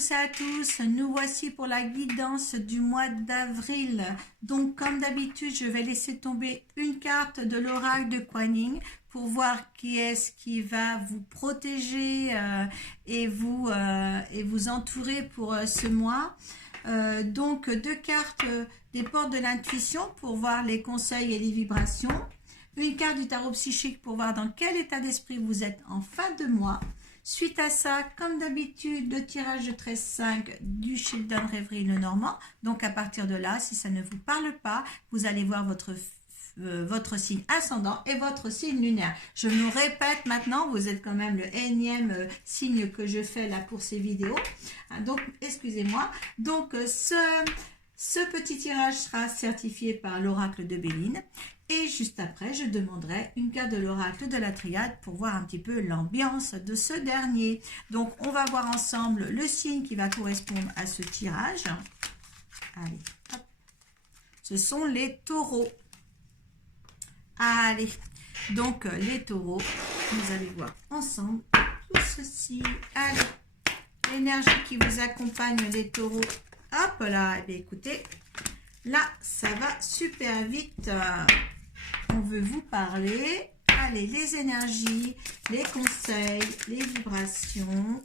tous et à tous, nous voici pour la guidance du mois d'avril. Donc comme d'habitude, je vais laisser tomber une carte de l'oracle de Kuan Yin pour voir qui est-ce qui va vous protéger et vous entourer pour ce mois. Donc deux cartes des portes de l'intuition pour voir les conseils et les vibrations. Une carte du tarot psychique pour voir dans quel état d'esprit vous êtes en fin de mois. Suite à ça, comme d'habitude, le tirage de 13-5 du Children Rêverie Le Normand. Donc à partir de là, si ça ne vous parle pas, vous allez voir votre signe ascendant et votre signe lunaire. Je me répète maintenant, vous êtes quand même le énième signe que je fais là pour ces vidéos. Donc, excusez-moi. Donc, ce petit tirage sera certifié par l'oracle de Béline. Et juste après, je demanderai une carte de l'oracle de la triade pour voir un petit peu l'ambiance de ce dernier. Donc, on va voir ensemble le signe qui va correspondre à ce tirage. Allez, hop. Ce sont les taureaux. Allez, donc les taureaux, vous allez voir ensemble tout ceci. Allez, l'énergie qui vous accompagne, les taureaux. Hop là, et bien écoutez, là, ça va super vite. On veut vous parler. Allez, les énergies, les conseils, les vibrations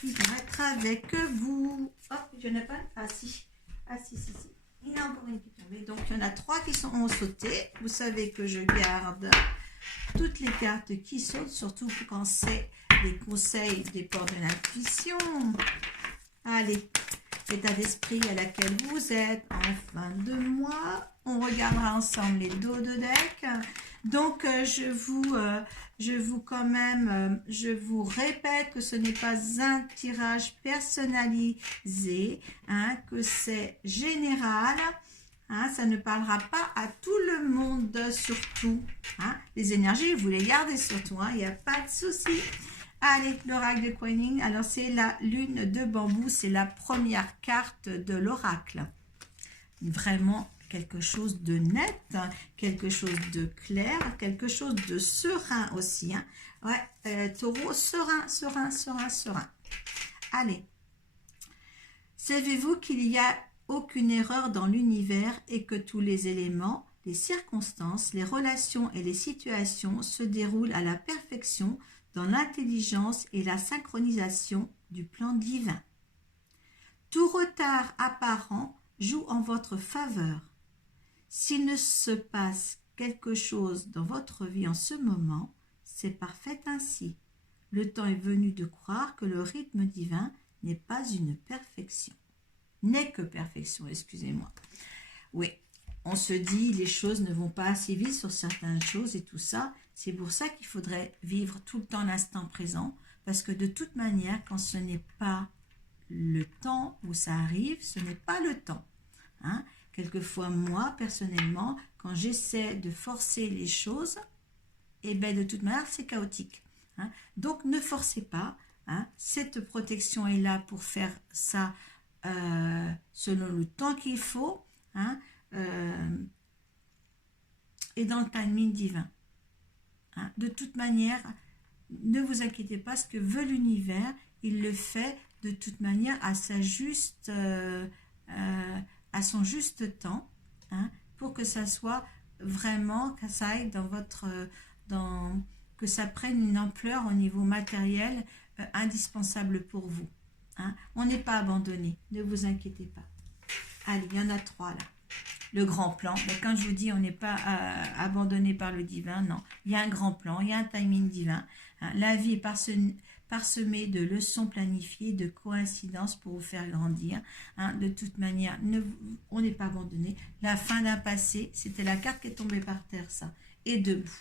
qui vont être avec vous. Hop, il n'y en a pas. Ah si. Ah si. Il y en a encore une qui est tombée. Donc, il y en a 3 qui sont sautées. Vous savez que je garde toutes les cartes qui sautent, surtout quand c'est les conseils des portes de l'intuition. Allez, l'état d'esprit à laquelle vous êtes en fin de mois. On regardera ensemble les dos de deck. Donc, je vous répète que ce n'est pas un tirage personnalisé, hein, que c'est général. Hein, ça ne parlera pas à tout le monde surtout. Hein. Les énergies, vous les gardez surtout. Il n'y a pas de souci. Allez, l'oracle de Kuan Yin. Alors, c'est la lune de bambou. C'est la première carte de l'oracle. Vraiment quelque chose de net, quelque chose de clair, quelque chose de serein aussi. Hein. Ouais, taureau, serein. Allez. Savez-vous qu'il n'y a aucune erreur dans l'univers et que tous les éléments, les circonstances, les relations et les situations se déroulent à la perfection dans l'intelligence et la synchronisation du plan divin. Tout retard apparent joue en votre faveur. S'il ne se passe quelque chose dans votre vie en ce moment, c'est parfait ainsi. Le temps est venu de croire que le rythme divin n'est pas une perfection. N'est que perfection, excusez-moi. Oui, on se dit les choses ne vont pas assez vite sur certaines choses et tout ça. C'est pour ça qu'il faudrait vivre tout le temps l'instant présent, parce que de toute manière, quand ce n'est pas le temps où ça arrive, ce n'est pas le temps. Hein? Quelquefois, moi, personnellement, quand j'essaie de forcer les choses, eh bien, de toute manière, c'est chaotique. Hein? Donc, ne forcez pas. Hein? Cette protection est là pour faire ça selon le temps qu'il faut, hein? Et dans le timing divin. Hein? De toute manière, ne vous inquiétez pas, ce que veut l'univers, il le fait de toute manière à son juste temps, hein, pour que ça soit vraiment, que ça aille que ça prenne une ampleur au niveau matériel indispensable pour vous. Hein. On n'est pas abandonné, ne vous inquiétez pas. Allez, il y en a 3 là. Le grand plan, mais quand je vous dis on n'est pas abandonné par le divin, non. Il y a un grand plan, il y a un timing divin. Hein. La vie est parsemée de leçons planifiées, de coïncidences pour vous faire grandir. Hein. De toute manière, on n'est pas abandonné. La fin d'un passé, c'était la carte qui est tombée par terre, ça. Et debout.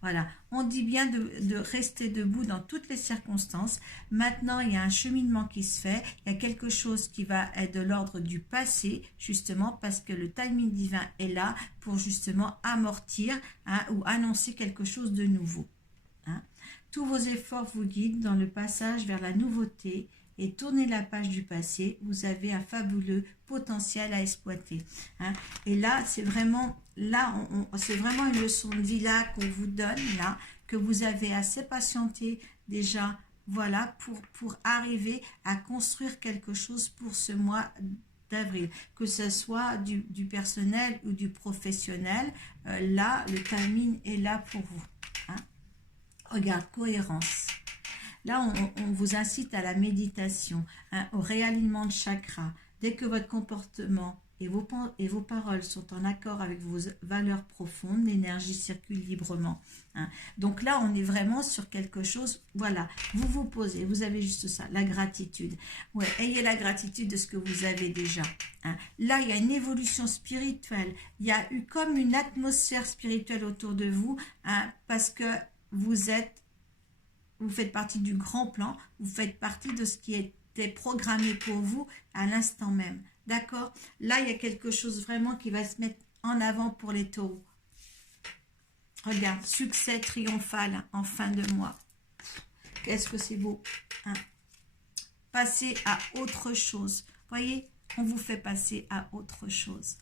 Voilà, on dit bien de rester debout dans toutes les circonstances. Maintenant, il y a un cheminement qui se fait. Il y a quelque chose qui va être de l'ordre du passé, justement, parce que le timing divin est là pour justement amortir, hein, ou annoncer quelque chose de nouveau. Hein. Tous vos efforts vous guident dans le passage vers la nouveauté et tournez la page du passé. Vous avez un fabuleux potentiel à exploiter. Hein. Et là, c'est vraiment... Là, c'est vraiment une leçon de vie là qu'on vous donne, là, que vous avez assez patienté déjà voilà, pour arriver à construire quelque chose pour ce mois d'avril, que ce soit du personnel ou du professionnel. Là, le timing est là pour vous. Hein. Regarde, cohérence. Là, on vous incite à la méditation, hein, au réalignement de chakras. Dès que votre comportement et vos paroles sont en accord avec vos valeurs profondes, l'énergie circule librement. Hein. Donc là, on est vraiment sur quelque chose, voilà, vous vous posez, vous avez juste ça, la gratitude. Ouais, ayez la gratitude de ce que vous avez déjà. Hein. Là, il y a une évolution spirituelle, il y a eu comme une atmosphère spirituelle autour de vous, hein, parce que vous faites partie du grand plan, vous faites partie de ce qui était programmé pour vous à l'instant même. D'accord? Là, il y a quelque chose vraiment qui va se mettre en avant pour les taureaux. Regarde, succès triomphal en fin de mois. Qu'est-ce que c'est beau. Hein? Passer à autre chose. Voyez, on vous fait passer à autre chose.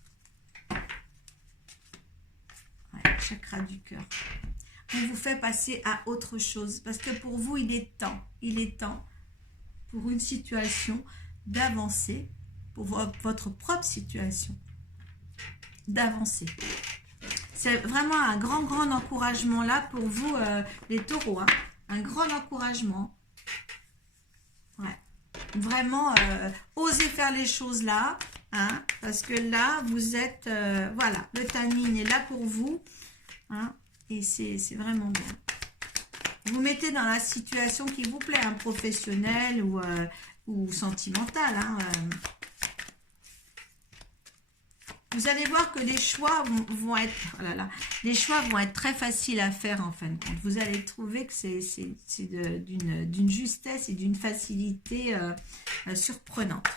Ouais, chakra du cœur. On vous fait passer à autre chose. Parce que pour vous, il est temps pour une situation d'avancer, pour votre propre situation, d'avancer. C'est vraiment un grand encouragement là pour vous, les taureaux. Hein. Un grand encouragement. Ouais. Vraiment, osez faire les choses là. Hein, parce que là, vous êtes... voilà, le timing est là pour vous. Hein, et c'est vraiment bien. Vous mettez dans la situation qui vous plaît, un professionnel ou sentimental. Hein, Vous allez voir que les choix vont être, oh là là, les choix vont être très faciles à faire en fin de compte. Vous allez trouver que c'est d'une justesse et d'une facilité surprenante.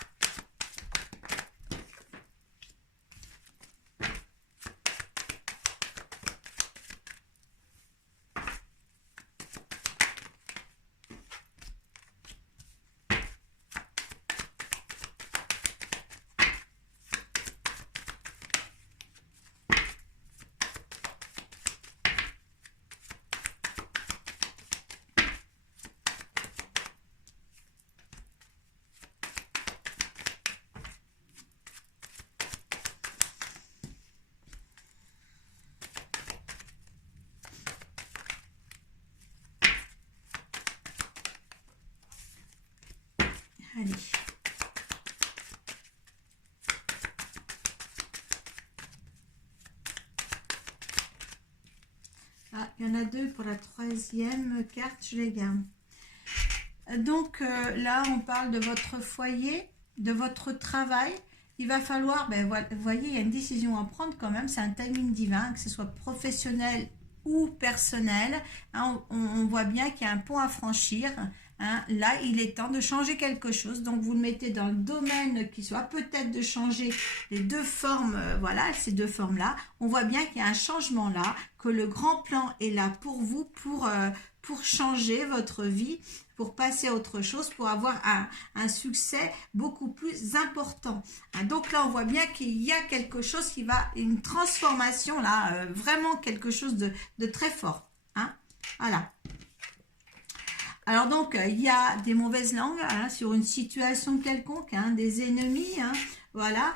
Allez. Ah, il y en a deux pour la troisième carte, je les garde. Donc là, on parle de votre foyer, de votre travail. Il va falloir, ben, vous voyez, il y a une décision à prendre quand même. C'est un timing divin, que ce soit professionnel ou personnel. Hein, on voit bien qu'il y a un pont à franchir. Hein, là, il est temps de changer quelque chose. Donc, vous le mettez dans le domaine qui soit peut-être de changer les deux formes. Voilà, ces deux formes-là. On voit bien qu'il y a un changement là, que le grand plan est là pour vous, pour changer votre vie, pour passer à autre chose, pour avoir un succès beaucoup plus important. Hein, donc là, on voit bien qu'il y a quelque chose qui va, une transformation là, vraiment quelque chose de très fort. Hein, voilà. Alors donc, il y a des mauvaises langues hein, sur une situation quelconque, hein, des ennemis, hein, voilà.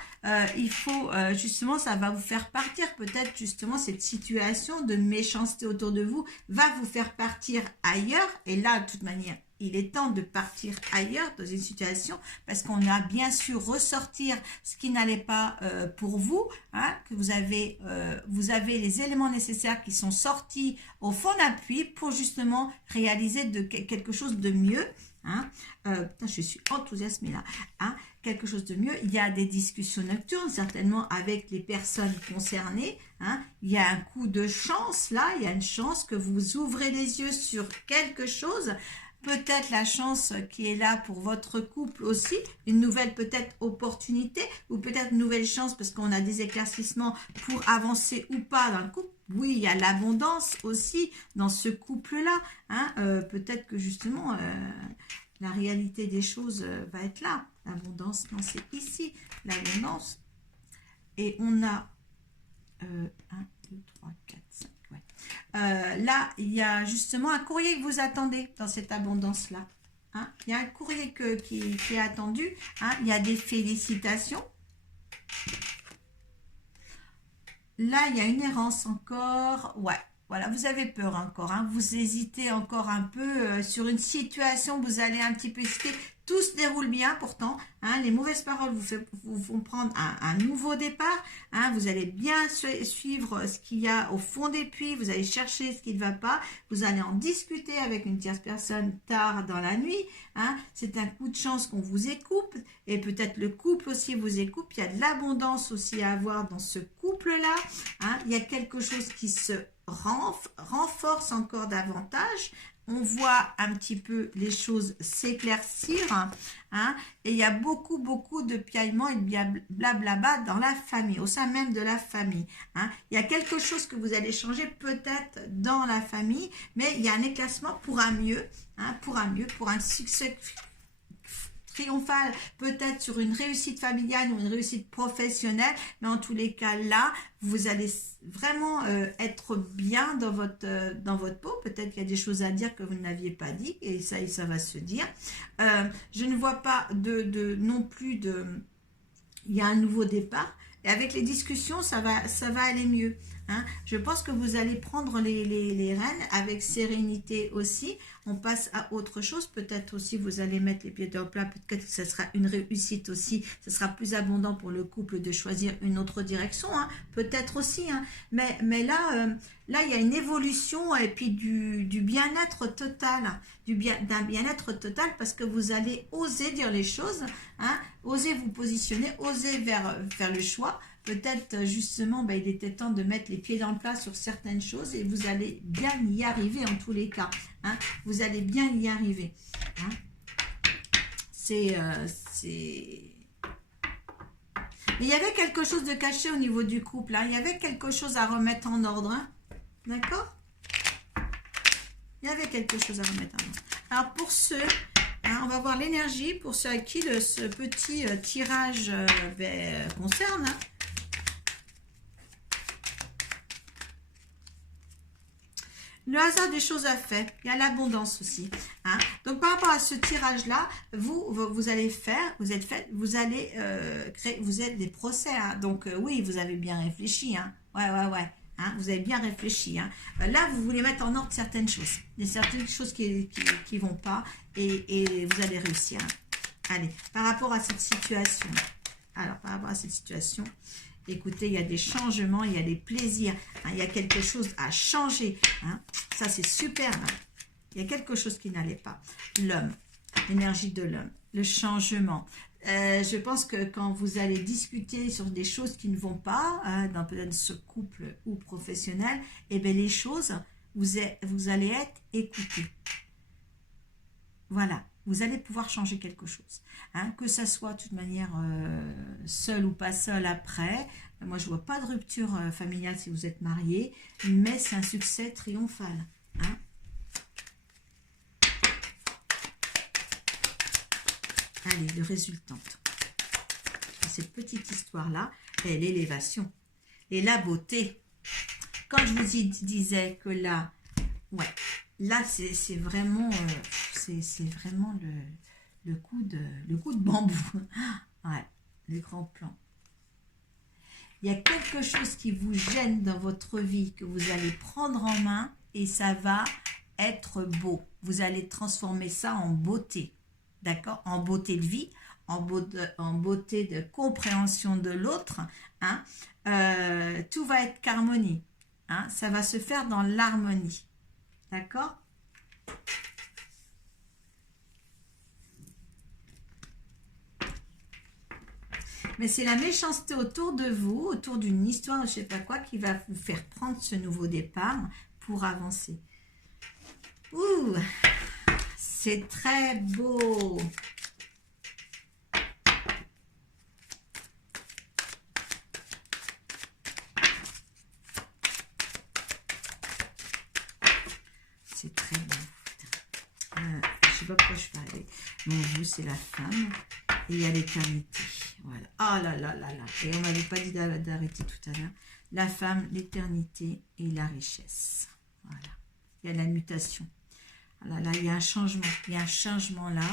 Il faut, justement, ça va vous faire partir, peut-être justement cette situation de méchanceté autour de vous va vous faire partir ailleurs. Et là, de toute manière, il est temps de partir ailleurs dans une situation parce qu'on a bien sûr ressortir ce qui n'allait pas pour vous, hein, que vous avez les éléments nécessaires qui sont sortis au fond d'appui pour justement réaliser quelque chose de mieux. Hein. Je suis enthousiasmée là. Hein. Quelque chose de mieux. Il y a des discussions nocturnes, certainement avec les personnes concernées. Hein. Il y a un coup de chance là. Il y a une chance que vous ouvrez les yeux sur quelque chose. Peut-être la chance qui est là pour votre couple aussi, une nouvelle peut-être opportunité ou peut-être une nouvelle chance parce qu'on a des éclaircissements pour avancer ou pas dans le couple. Oui, il y a l'abondance aussi dans ce couple-là. Hein. Peut-être que justement, la réalité des choses va être là. L'abondance, non, c'est ici. L'abondance. Et on a 1, 2, 3, 4, 5. Ouais. Là, il y a justement un courrier que vous attendez dans cette abondance-là. hein. Il y a un courrier qui est attendu, hein. Il y a des félicitations. Là, il y a une errance encore. Ouais, voilà, vous avez peur encore, hein. Vous hésitez encore un peu sur une situation, vous allez un petit peu hésiter. Tout se déroule bien pourtant, hein. Les mauvaises paroles vous font prendre un nouveau départ, hein. Vous allez bien suivre ce qu'il y a au fond des puits, vous allez chercher ce qui ne va pas, vous allez en discuter avec une tierce personne tard dans la nuit, hein. C'est un coup de chance qu'on vous écoupe, et peut-être le couple aussi vous écoupe. Il y a de l'abondance aussi à avoir dans ce couple-là, hein. Il y a quelque chose qui se renforce encore davantage. On voit un petit peu les choses s'éclaircir, hein, et il y a beaucoup de piaillements et de blablabla dans la famille, au sein même de la famille, hein. Il y a quelque chose que vous allez changer peut-être dans la famille, mais il y a un éclaircissement pour un mieux, hein, pour un succès triomphale, peut-être sur une réussite familiale ou une réussite professionnelle, mais en tous les cas là, vous allez vraiment être bien dans votre peau. Peut-être qu'il y a des choses à dire que vous n'aviez pas dit, et ça va se dire. Je ne vois pas non plus il y a un nouveau départ, et avec les discussions, ça va aller mieux, hein. Je pense que vous allez prendre les rênes avec sérénité aussi. On passe à autre chose. Peut-être aussi vous allez mettre les pieds dans le plat. Peut-être que ce sera une réussite aussi. Ce sera plus abondant pour le couple de choisir une autre direction, hein. Peut-être aussi, hein. Mais là, il y a une évolution et puis du bien-être total. D'un bien-être total, parce que vous allez oser dire les choses, hein, oser vous positionner, oser vers le choix. Peut-être justement, il était temps de mettre les pieds dans le plat sur certaines choses, et vous allez bien y arriver en tous les cas, hein. Vous allez bien y arriver, hein. Mais il y avait quelque chose de caché au niveau du couple, hein. Il y avait quelque chose à remettre en ordre, hein. D'accord? Il y avait quelque chose à remettre en ordre. Alors pour ceux, hein, on va voir l'énergie pour ceux à qui ce petit tirage concerne, hein. Le hasard des choses à faire, il y a l'abondance aussi, hein. Donc par rapport à ce tirage-là, vous allez faire, vous allez créer, vous êtes des procès, hein. Donc oui, vous avez bien réfléchi, hein. Ouais, hein, vous avez bien réfléchi, hein. Là, vous voulez mettre en ordre certaines choses, certaines choses qui vont pas, et vous allez réussir, hein. Allez, par rapport à cette situation, écoutez, il y a des changements, il y a des plaisirs, hein, il y a quelque chose à changer, hein. Ça, c'est super, hein. Il y a quelque chose qui n'allait pas. L'homme, l'énergie de l'homme, le changement. Je pense que quand vous allez discuter sur des choses qui ne vont pas, hein, dans peut-être ce couple ou professionnel, eh bien les choses, vous allez être écoutés. Voilà. Vous allez pouvoir changer quelque chose, hein, que ça soit de toute manière seul ou pas seul après. Moi, je ne vois pas de rupture familiale si vous êtes marié, mais c'est un succès triomphal, hein. Allez, le résultante. Cette petite histoire-là, est l'élévation et la beauté. Quand je vous disais que là, ouais, là, c'est vraiment... c'est vraiment le coup de bambou. Ouais, le grand plan. Il y a quelque chose qui vous gêne dans votre vie que vous allez prendre en main, et ça va être beau. Vous allez transformer ça en beauté. D'accord? En beauté de vie, en beauté de compréhension de l'autre, hein. Tout va être qu'harmonie, hein. Ça va se faire dans l'harmonie. D'accord? Mais c'est la méchanceté autour de vous, autour d'une histoire, je ne sais pas quoi, qui va vous faire prendre ce nouveau départ pour avancer. Ouh, c'est très beau. C'est très beau. Je ne sais pas pourquoi je parlais. Mon vous, c'est la femme, et il y a l'éternité. Voilà. Ah là là là là. Et on m'avait pas dit d'arrêter tout à l'heure. La femme, l'éternité et la richesse. Voilà. Il y a la mutation. Là, là, il y a un changement. Il y a un changement là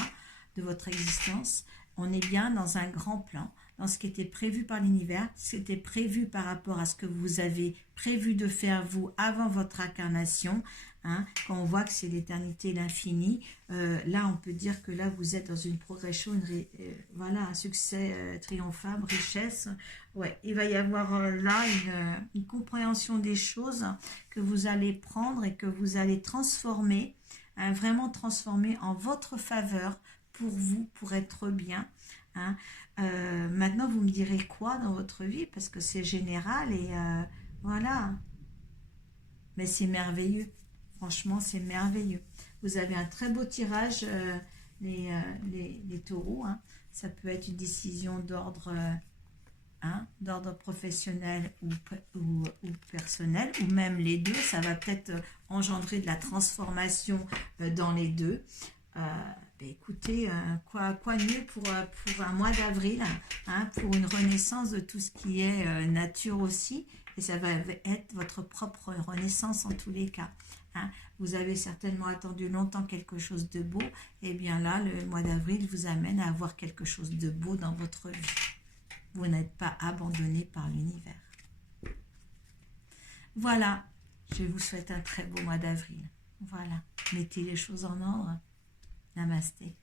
de votre existence. On est bien dans un grand plan, dans ce qui était prévu par l'univers, ce qui était prévu par rapport à ce que vous avez prévu de faire vous avant votre incarnation. Hein, quand on voit que c'est l'éternité, l'infini, là on peut dire que là vous êtes dans une progression, voilà, un succès triomphable, richesse. Ouais, il va y avoir là une compréhension des choses que vous allez prendre et que vous allez transformer, hein, vraiment transformer en votre faveur pour vous, pour être bien. Hein. Maintenant vous me direz quoi dans votre vie parce que c'est général et voilà, mais c'est merveilleux. Franchement, c'est merveilleux. Vous avez un très beau tirage, les taureaux. Hein. Ça peut être une décision d'ordre d'ordre professionnel ou personnel, ou même les deux. Ça va peut-être engendrer de la transformation dans les deux. Écoutez, quoi mieux pour un mois d'avril, hein, pour une renaissance de tout ce qui est nature aussi. Et ça va être votre propre renaissance en tous les cas. Hein. Vous avez certainement attendu longtemps quelque chose de beau. Et bien là, le mois d'avril vous amène à avoir quelque chose de beau dans votre vie. Vous n'êtes pas abandonné par l'univers. Voilà, je vous souhaite un très beau mois d'avril. Voilà, mettez les choses en ordre. Namasté.